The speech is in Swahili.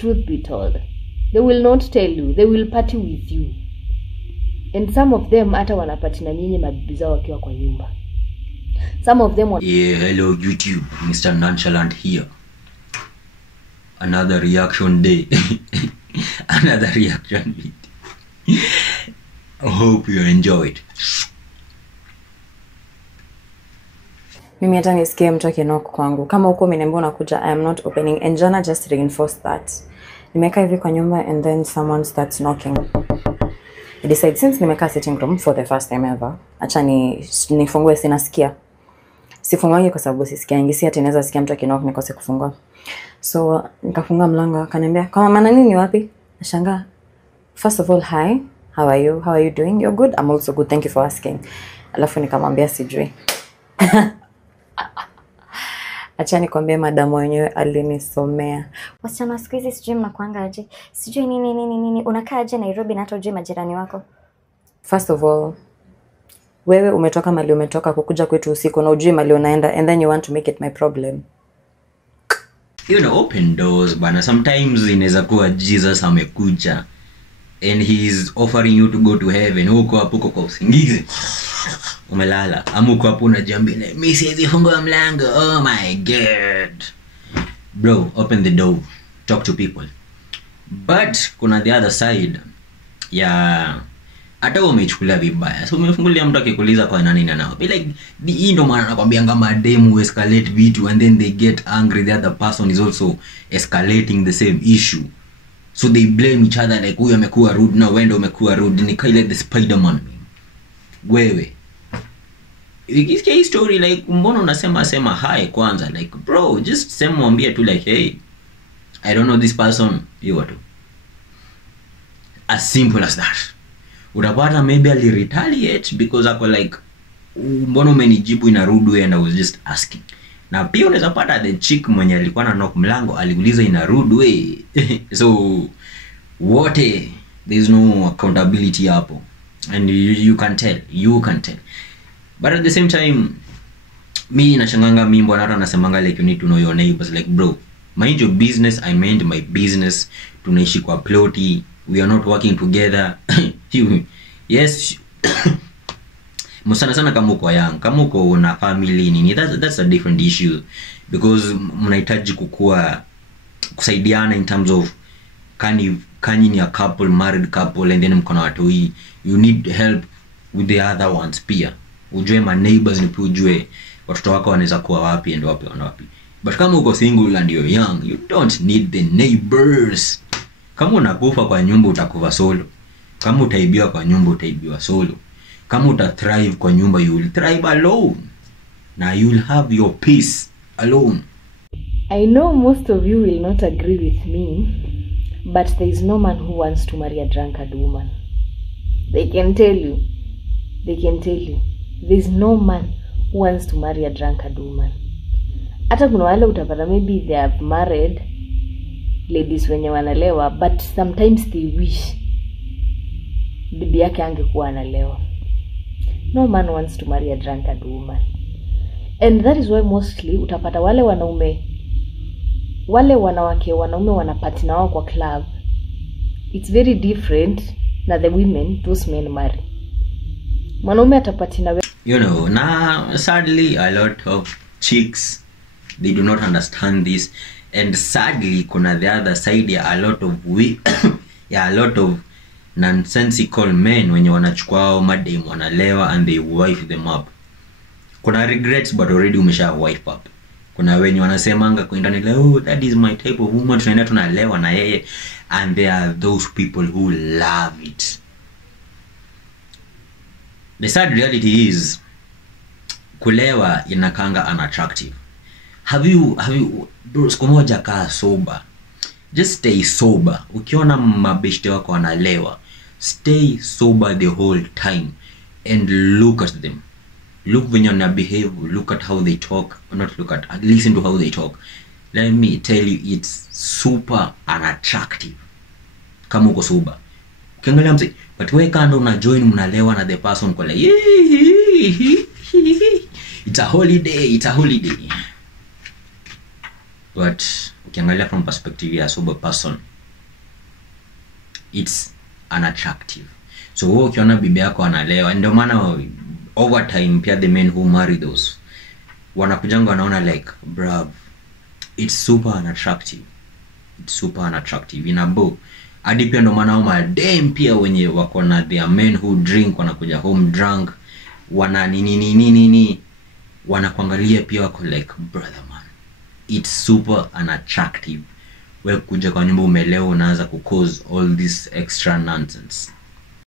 truth be told, they will not tell you, they will party with you. And some of them hata wanapati na nyinyi mabibi zao wakiwa kwa nyumba. Some of them Yeah, hello YouTube, Mr. Nonchalant here. Another reaction day. Another reaction video. I hope you enjoyed. Mimi hata nisikie mtu akinock kwangu. Kama uko umeniambia unakuja, I am not opening. And Jana just reinforced that. Nimekaa hivi kwa nyumba and then someone starts knocking. I decide since nimekaa sitting room for the first time ever, acha nifungue sinasikia. Sifungangi kwa sababu sisikiangi, si ati naweza sikia mtu akinock nikose kufungua. So nikafunga mlango, akaniambia, "Kama maana nini wapi?" Nashangaa. First of all, hi, how are you? How are you doing? You're good? I'm also good. Thank you for asking. Alafu nikamwambia sijui. Acha nikwambie madam wenyewe alinisomea. Wasichana siku hizi sijui mnakuanga aje. Sijui nini. Unakaa aje Nairobi na hata hujui majirani wako? First of all, wewe umetoka mali umetoka kukuja kwetu usiku na hujui mali unaenda, and then you want to make it my problem. You know, open doors, bana. Sometimes inaweza kuwa Jesus amekuja and he is offering you to go to heaven. Uko hapo kwa usingizi. Umelala. Amuko hapo unajiambia, "Mimi siwezi fungua mlango." Oh my god. Bro, open the door. Talk to people. But kuna the other side ya hata umechukulia vibaya. So umefungulia mtu akikuuliza kwa nani na nao. Be like, hii ndo maana nakwambia kama demu escalate vitu and then they get angry, the other person is also escalating the same issue. So they blame each other like huyu amekuwa rude na wewe ndo umekuwa rude. Ni kile the Spider-Man. Wewe. Ikisikia hii story like mbona unasema hi kwanza, like bro, just sema mwambie tu like, "Hey, I don't know this person." You what? As simple as that. Utapata maybe ali retaliate because ako like, "Mbona umenijibu in a rude way and I was just asking." Na pia unaweza pata the chick mwenye alikuwa na knock mlango aliuliza in a rude way. So wote there is no accountability hapo, and you can tell. But at the same time, me nashanganga mimi mbona hata nasemanga like you need to know your neighbors. Like bro, mind your business, I mind my business. Tunaishi kwa ploti, we are not working together. Yes. Musana sana kama uko young, kama uko na family nini, that's a different issue, because mnahitaji kusaidiana in terms of kani ni a couple, married couple, and then mko na watu hii, you need help with the other ones pia. Ujue ma neighbors, ni pia ujue watoto wako wanaweza kuwa wapi and wapi. But kama uko single and you're young, you don't need the neighbors. Kama unakufa kwa nyumba utakufa solo. Kama utaibiwa kwa nyumba utaibiwa solo. Kama utathrive kwa nyumba, you will thrive alone. Now you will have your peace alone. I know most of you will not agree with me, but there is no man who wants to marry a drunkard woman. They can tell you. There is no man who wants to marry a drunkard woman. Hata kuna wale utapata maybe they have married ladies wenye wanalewa, but sometimes they wish bibi yake angekuwa analewa. No man wants to marry a drunkard woman. And that is why mostly utapata wale wanawake wanapati na wao kwa club. It's very different na the women those men marry. Mwanaume atapati na you know, na sadly a lot of chicks, they do not understand this, and sadly kuna the other side ya a lot of nonsensical men wenye wanachukua madem wanalewa and they wife them up. Kuna regrets but already umesha wife up. Kuna wenye wanasemanga kwa internet like, "Oh, that is my type of woman," tunaenda tunalewa na yeye, and there are those people who love it. The sad reality is kulewa inakanga unattractive. Have you siku moja kaa sober. Just stay sober. Ukiona mabeshte wako wanalewa, stay sober the whole time and look at them. Look when you behave, look at how they talk, listen to how they talk. Let me tell you, it's super unattractive kama uko sober. Ukiangalia mzee, but wewe kando una join mnalewa na the person kwa like, it's a holiday. But ukiangalia from perspective ya sober person, it's unattractive. So wewe ukiona bibi yako analewa, ndio maana over time pia the men who marry those wanakujanga wanaona like bruv, it's super unattractive. It's super unattractive inabo. Hadi pia ndo maana hao dem pia wenye wako na their men who drink wanakuja home drunk, wana nini wanakuangalia pia wako like brother man, it's super unattractive. Wewe kuja kwa nyumba umelewa unaanza ku cause all this extra nonsense.